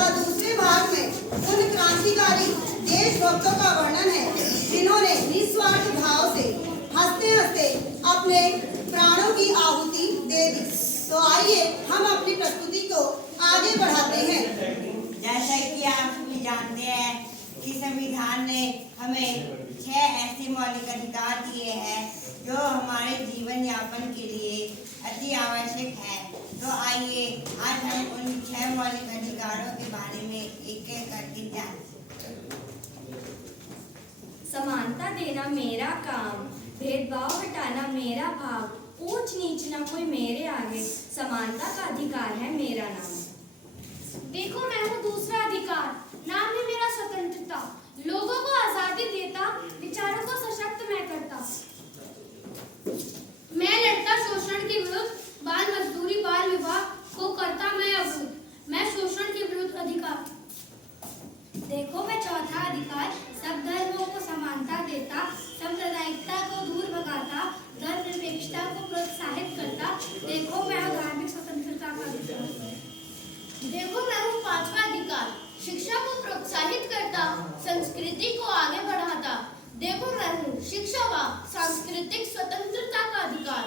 तथा दूसरे भाग में उन क्रांतिकारी देशभक्तों का वर्णन है जिन्होंने निस्वार्थ भाव से हंसते हंसते अपने प्राणों की आहुति दे दी। तो आइए हम अपनी प्रस्तुति को आगे बढ़ाते हैं। जैसा कि आप सभी जानते हैं कि संविधान ने हमें 6 ऐसे मौलिक अधिकार दिए हैं जो हमारे जीवन यापन के लिए अति आवश्यक है। तो आइए आज हम उन 6 मौलिक अधिकारों के बारे में एक एक करके जानते हैं। समानता देना मेरा काम, भेदभाव हटाना मेरा भाग, ऊंच नीच न कोई मेरे आगे, समानता का अधिकार है मेरा नाम। देखो मैं हूँ दूसरा अधिकार, नाम है मेरा स्वतंत्रता, लोगों को आजादी देता, विचारों को सशक्त मैं करता। मैं लड़ता शोषण के विरुद्ध, बाल मजदूरी बाल विवाह को करता मैं अवरुद्ध, मैं शोषण के विरुद्ध अधिकार। देखो मैं चौथा अधिकार, सब धर्मों को समानता देता, सांप्रदायिकता को दूर भगाता, धर्मनिरपेक्षता को प्रोत्साहित करता। देखो मैं हूँ धार्मिक स्वतंत्रता का अधिकार। देखो मैं हूँ पांचवा अधिकार, शिक्षा को प्रोत्साहित करता, संस्कृति को आगे बढ़ाता। देखो मैं हूँ शिक्षा व सांस्कृतिक स्वतंत्रता का अधिकार।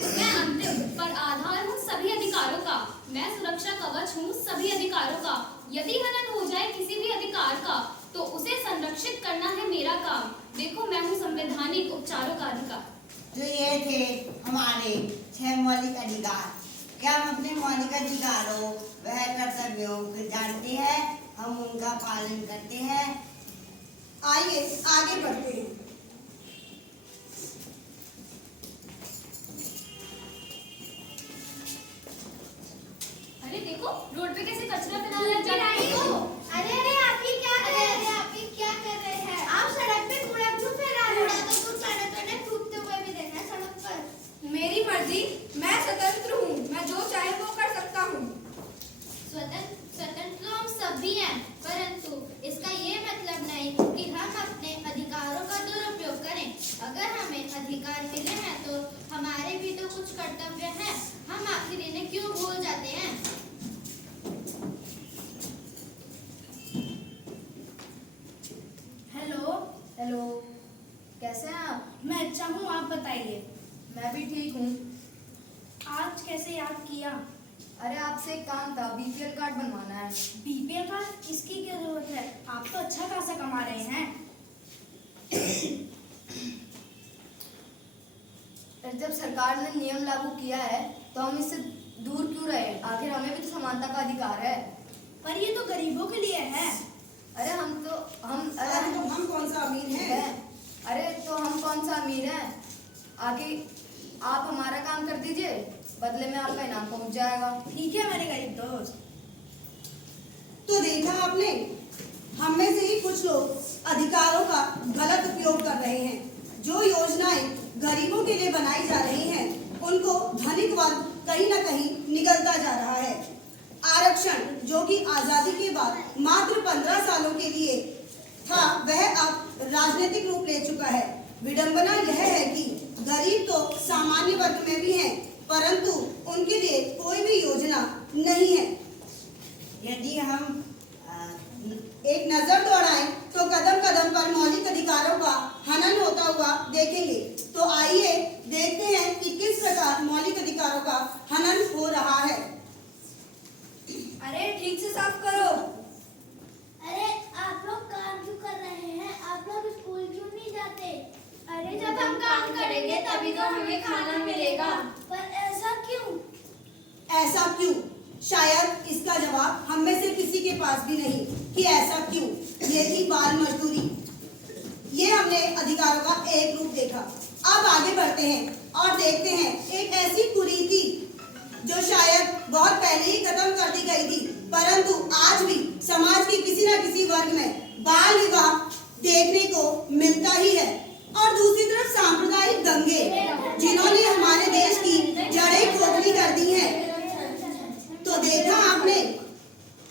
मैं अंतिम पर आधार हूँ सभी अधिकारों का, मैं सुरक्षा कवच हूँ सभी अधिकारों का। यदि हनन हो जाए किसी भी अधिकार का तो उसे संरक्षित करना है मेरा काम। देखो मैं हूँ संवैधानिक उपचारों का अधिकार। तो ये थे हमारे 6 मौलिक अधिकार। क्या हम अपने मौलिक अधिकारों वह कर्तव्यों को जानते हैं, हम उनका पालन करते हैं? आइए आगे बढ़ते हैं। अरे देखो रोड पे कैसे कचरा फैला रहा है। अरे आप ये क्या कर रहे हैं? आप ये क्या कर रहे हैं? आप सड़क पे कूड़ा क्यों फैला रहे हैं? कूड़ा तो कुछ मैंने थूकते हुए भी देखा है सड़क पर। मेरी मर्जी, मैं स्वतंत्र हूँ, मैं जो चाहे वो कर सकता हूँ। स्वतंत्र तो हम सभी हैं, परंतु इसका ये मतलब नहीं कि हम अपने अधिकारों का दुरुपयोग करें। अगर हमें अधिकार मिले हैं तो हमारे भी तो कुछ कर्तव्य हैं, हम आखिर इन्हें क्यों भूल जाते हैं? हेलो, कैसे हैं आप? मैं अच्छा हूँ, आप बताइए। मैं भी ठीक हूँ। आज कैसे याद किया? अरे आपसे एक काम था, बीपीएल कार्ड बनवाना है। बीपीएल कार्ड किसकी क्या जरूरत है? आप तो अच्छा खासा कमा रहे हैं। जब सरकार ने नियम लागू किया है तो हम इससे दूर क्यों रहे? आखिर हमें भी तो समानता का अधिकार है। पर ये तो गरीबों के लिए है। अरे हम कौन सा अमीर हैं? अरे तो हम कौन सा अमीर हैं? आगे आप हमारा काम कर दीजिए, बदले में आपका इनाम पहुंच जाएगा। ठीक है मेरे गरीब दोस्त। तो देखा आपने, हम में से ही कुछ लोग अधिकारों का गलत उपयोग कर रहे हैं। जो योजनाएं गरीबों के लिए बनाई जा रही हैं, उनको धनिक वर्ग कहीं न कहीं निगलता जा रहा है। आरक्षण जो कि आजादी के बाद मात्र 15 सालों के लिए था, वह अब राजनीतिक रूप ले चुका है। विडंबना यह है कि गरीब तो सामान्य वर्ग में भी हैं, परंतु उनके लिए कोई भी योजना नहीं है। यदि हम एक नजर दौड़ाएं तो कदम कदम पर मौलिक अधिकारों का हनन होता हुआ देखेंगे। तो आइए देखते हैं कि किस प्रकार मौलिक अधिकारों का हनन हो रहा है। अरे ठीक से साफ करो। अरे आप लोग काम क्यों कर रहे हैं? आप लोग स्कूल क्यों नहीं जाते? अरे जब हम काम करेंगे तभी तो हमें खाना मिलेगा। पर ऐसा क्यों? ऐसा क्यों? शायद इसका जवाब हम में से किसी के पास भी नहीं कि ऐसा क्यों। ये थी बाल मजदूरी। ये हमने अधिकारों का एक रूप देखा। अब आगे बढ़ते हैं और देखते हैं एक ऐसी कुरीति जो शायद बहुत पहले ही खत्म कर दी गई थी, परंतु आज भी समाज के किसी न किसी वर्ग में बाल विवाह देखने को मिलता ही है। और दूसरी तरफ सांप्रदायिक दंगे जिन्होंने हमारे देश की जड़ें खोखली कर दी हैं। तो देखा आपने,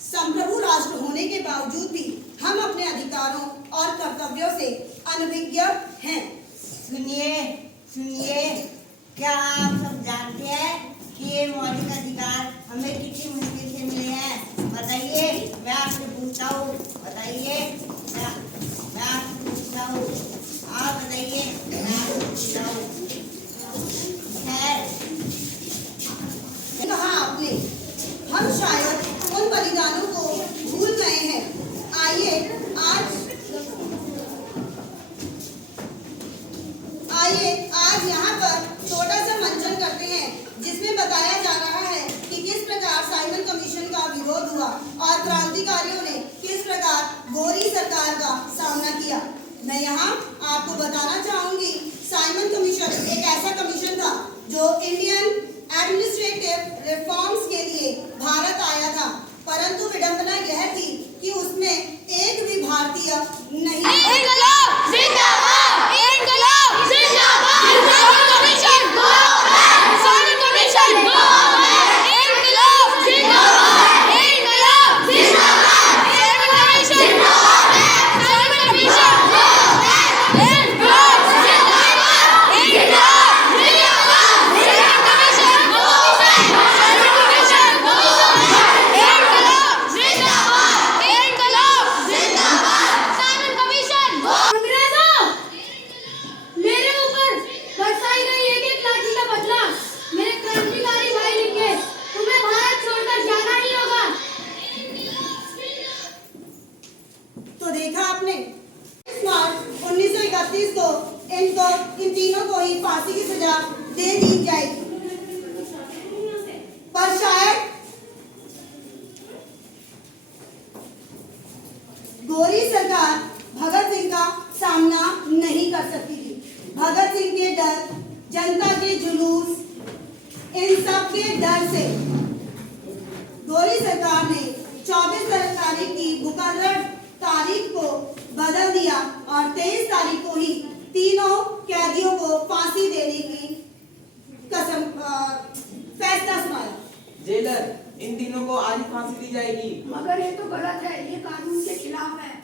संप्रभु राष्ट्र होने के बावजूद भी हम अपने अधिकारों और कर्तव्यों से अनभिज्ञ हैं। सुनिए, क्या आप सब जानते हैं कि ये मौलिक अधिकार हमें कितनी मुश्किल से मिले हैं? आइए आज यहाँ पर छोटा सा मंचन करते हैं जिसमें बताया जा रहा है कि किस प्रकार साइमन कमीशन का विरोध हुआ और क्रांतिकारियों ने किस प्रकार गोरी सरकार का सामना किया। मैं यहाँ आपको बताना चाहूंगी, साइमन कमीशन एक ऐसा कमीशन था जो इंडियन एडमिनिस्ट्रेटिव रिफॉर्म्स के लिए भारत आया था, परंतु विडंबना यह थी कि उसमें एक भी भारतीय नहीं। इंकलाब जिंदाबाद, इंकलाब जिंदाबाद, साइमन कमीशन जिंदाबाद, साइमन कमीशन जिंदाबाद, इंकलाब जिंदाबाद, इंकलाब जिंदाबाद, साइमन कमीशन जिंदाबाद, साइमन कमीशन जिंदाबाद, इंकलाब जिंदाबाद, इंकलाब जिंदाबाद, साइमन कमीशन जिंदाबाद, साइमन कमीशन जिंदाबाद, इंकलाब जिंदाबाद, इंकलाब जिंदाबाद, साइमन कमीशन। अंग्रेजों, मेरे ऊपर बरसाई गई एक लाठी का बदला मेरे क्रांतिकारी भाई लिखे, तुम्हें भारत छोड़कर जाना ही होगा। तो देखा आपने, इस मार्च 1931 को इन तीनों को ही फांसी की सजा दे दी जाएगी, पर शायद गोरी सरकार भगत सिंह का सामना नहीं कर सकती थी। भगत सिंह के डर, जनता के जुलूस, इन सब के डर से गोरी सरकार ने 24 तारीख की मुकर्रर तारीख को बदल दिया और 23 तारीख को ही तीनों कैदियों को फांसी देने की फैसला सुनाया। जेलर, इन तीनों को आज ही फांसी दी जाएगी। मगर ये तो गलत है, ये कानून के खिलाफ है।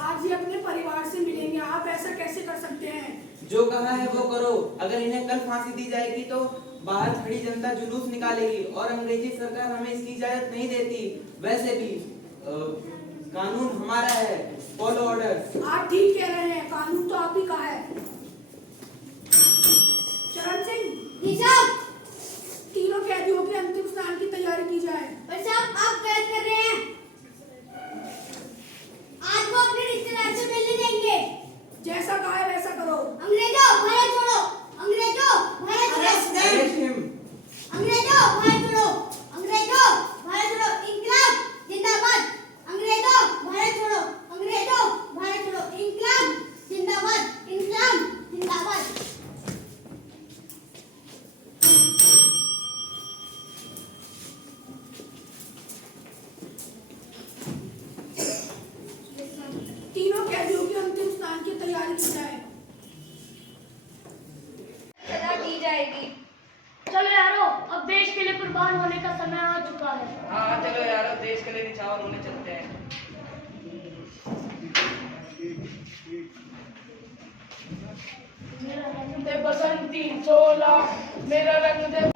आज ही अपने परिवार से मिलेंगे, आप ऐसा कैसे कर सकते हैं? जो कहा है वो करो। अगर इन्हें कल फांसी दी जाएगी तो बाहर खड़ी जनता जुलूस निकालेगी और अंग्रेजी सरकार हमें इसकी इजाजत नहीं देती। वैसे भी कानून हमारा है, फॉलो ऑर्डर। आप ठीक कह रहे हैं, कानून तो आप ही का है। चरण सिंह, जी साहब। तीनों कैदियों के अंतिम स्नान की तैयारी की जाए। पर साहब आप गलत कर रहे हैं, आज वो अपने रिश्तेदार से मिलने देंगे। जैसा कहा है वैसा करो। अंग्रेजों भारत छोड़ो, अंग्रेजों भारत छोड़ो, Arrest him. अंग्रेजों भारत छोड़ो, अंग्रेजों भारत छोड़ो, इंकलाब जिंदाबाद, अंग्रेजों भारत छोड़ो, अंग्रेजों भारत छोड़ो, इंकलाब जिंदाबाद, इंकलाब जिंदाबाद। तीनों कैदियों के अंतिम स्नान की तैयारी की जाए। सजा दी जाएगी। चलो यारो, अब देश के लिए कुर्बान होने का समय आ चुका है। हाँ चलो यार, देश के लिए निछावर होने चलते हैं। मेरा रंग दे बसंती चोला, मेरा रंग दे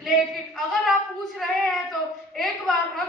लेकिन अगर आप पूछ रहे हैं तो एक बार हम